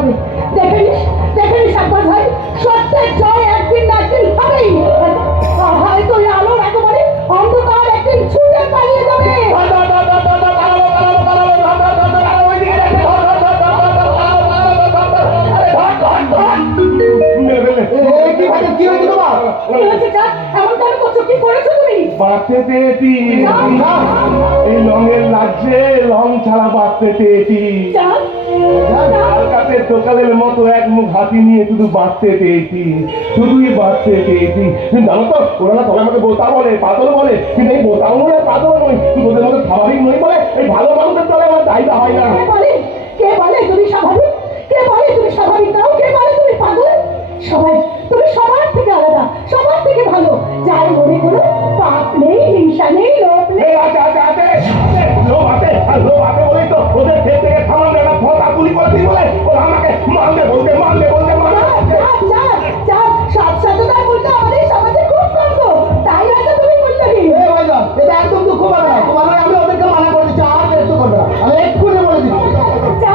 suave. বাড়তে পেয়েছি এই লঙের লাগছে, লং ছাড়া বাড়তে পেয়েছি কালকাতে মতো এক মুখ হাতি নিয়ে শুধু বাঁচতে পেয়েছি শুধুই বাঁচতে পেয়েছি জানো তো ওরা সবাই আমাকে বোতা বলে পাতল বলে, কিন্তু এই বোতাও নয় পাতল নয়। ওদের মধ্যে স্বাভাবিক বলে, এই ভালো মানুষের চলে আমার চাহিদা হয় না। কে বলে? কে বলে তুমি স্বাভাবিক? কে বলে তুমি স্বাভাবিক নাও কে বলে তুমি পাগল? সবাই, তুমি সবার থেকে আলাদা, সবার থেকে ভালো। যার মনে কোনো নেই নেই। নেই আছে আছে আছে আছে, লোক আছে আর লোক আছে বলেই তো ওদের খেত থেকে সামান্য একটা ফটা তুলি করে দিই বলে? ওরা আমাকে মারবে বলতে মারবে বলতে সৎ সততার মূল্য আমাদের সমাজে খুব। তাই হয়তো তুমি এটা একদম দুঃখ পাবে তোমার আমি ওদেরকে মানা করে দিচ্ছি আর ব্যস্ত করবে না। আমি এক্ষুনি বলে দিচ্ছি।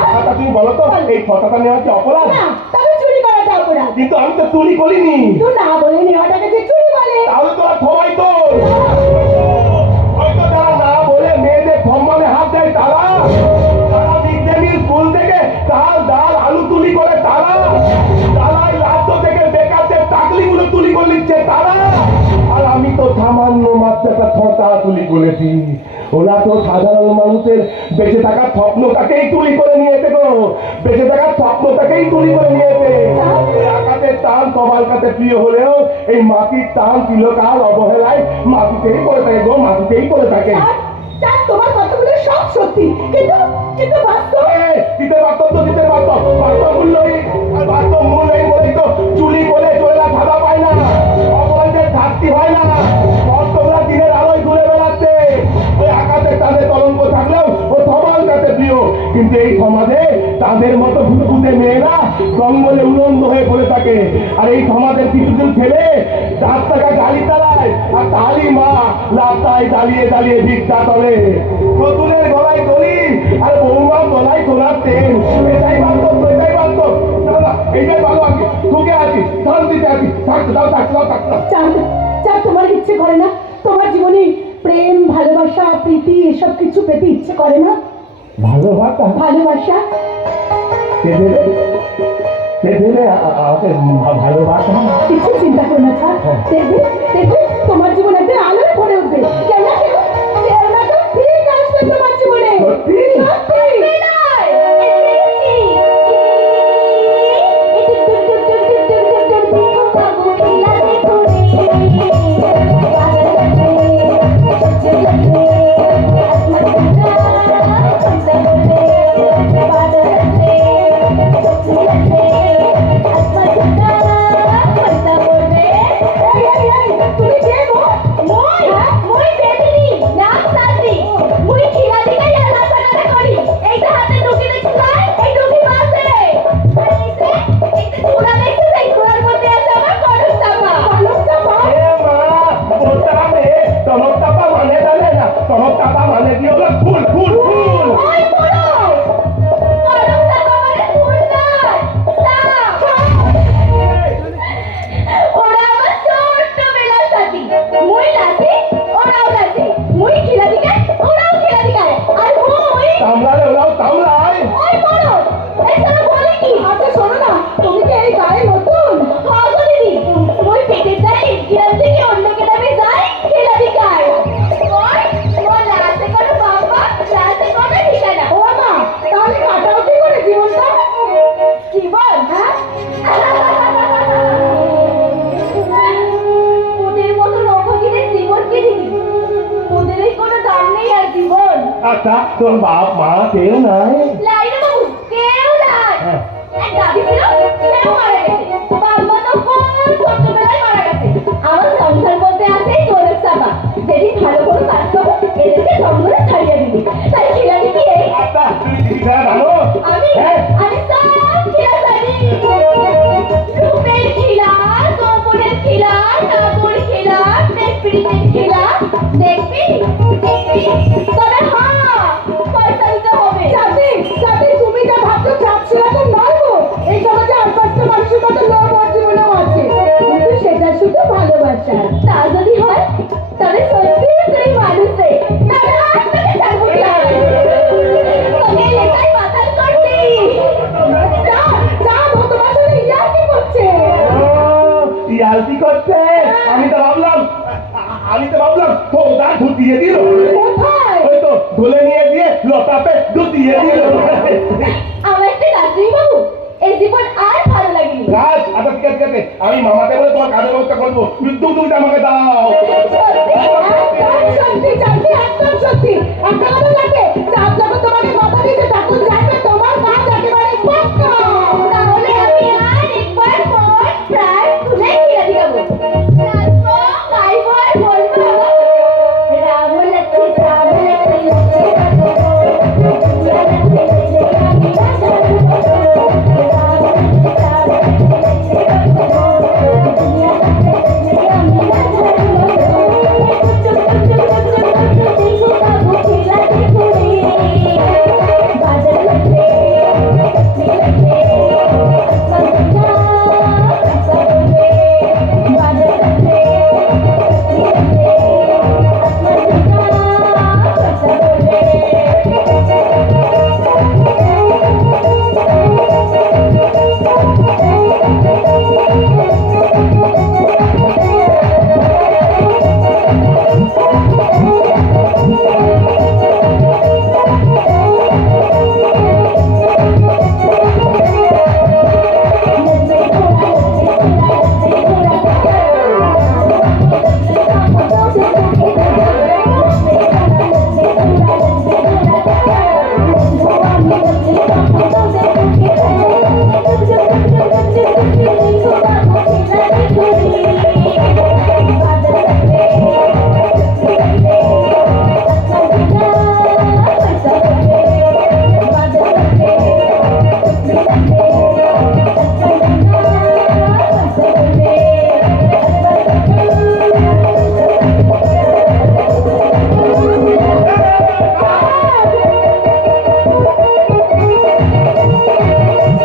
আচ্ছা তুমি বলো তো এই ফটাটা নেওয়া কি অপরাধ? তবে চুরি করাটা অপরাধ। কিন্তু আমি তো চুরি করিনি। সামান্য ছটা তুলি করেছি। ওরা তো সাধারণ মানুষের বেঁচে থাকার স্বপ্নটাকেই তুলি করে নিয়েছে গো। বেঁচে থাকার স্বপ্নটাকেই তুলি করে নিয়েছে। আকাশের টান সবার কাছে প্রিয় হলেও এই মাটির টান তিলকাল অবহেলায় মাটিতেই করে থাকে গো মাটিতেই করে থাকে। তোমার কথাগুলো সব সত্যি। কিন্তু কিন্তু বাস্তব দিতে পারতো তো দিতে পারতো বাস্তব মূল্যহীন আর বাস্তব জঙ্গলে উলঙ্গ হয়ে পড়ে থাকে। আর এই সমাজের কিছুদিন ছেলে চার টাকা গাড়ি চালায় আর তারই মা রাস্তায় দাঁড়িয়ে দাঁড়িয়ে ভিক্ষা করে। নতুনের গলায় দড়ি আর বৌমার গলায় সোনার তেল। এটাই বাস্তব এটাই বাস্তব। এইটাই ভালো আছি। সুখে আছি শান্তিতে আছি। থাকতে দাও থাকতে দাও থাকতে চাঁদ তোমার ইচ্ছে করে না? তোমার জীবনে প্রেম ভালোবাসা প্রীতি এসব কিছু পেতে ইচ্ছে করে না? ভালোবাসা? ভালোবাসা? আ- আমাকে ভালোবাসা কিছু চিন্তা করো না চাঁদ দেখবে দেখবে তোমার জীবন আচ্ছা তোর বাপ মা কেউ নাই লাইনে বাবু কেউ নাই হ্যাঁ। দাদি ছিল সেও মারা গেছে বাবা তো কোন ছোট্টবেলায় মারা গেছে আমার সংসার বলতে আছে এই চাপা যেদিন ভালো করে কাজ করব এদেরকে জঙ্গলে ছাড়িয়ে দিবি তাই খিলা দিবি এই তুমি কি খেলা জানো আমি আমি সব খিলা জানি রূপের খিলা কপনের খিলা নাগর খিলা প্রেমের খিলা দেখবি দেখবি দুটিয়ে দিল। ওই তো ধুলে নিয়ে দিয়ে লতাপে ধুতিয়ে দিল। আমার একটা রাত্রি বাবু এই জীবন আর ভালো লাগেনি। রাজ আচ্ছা ঠিক আছে আমি মামাকে বলে তোমার কাজের ব্যবস্থা করব। তুমি দুধ আমাকে দাও।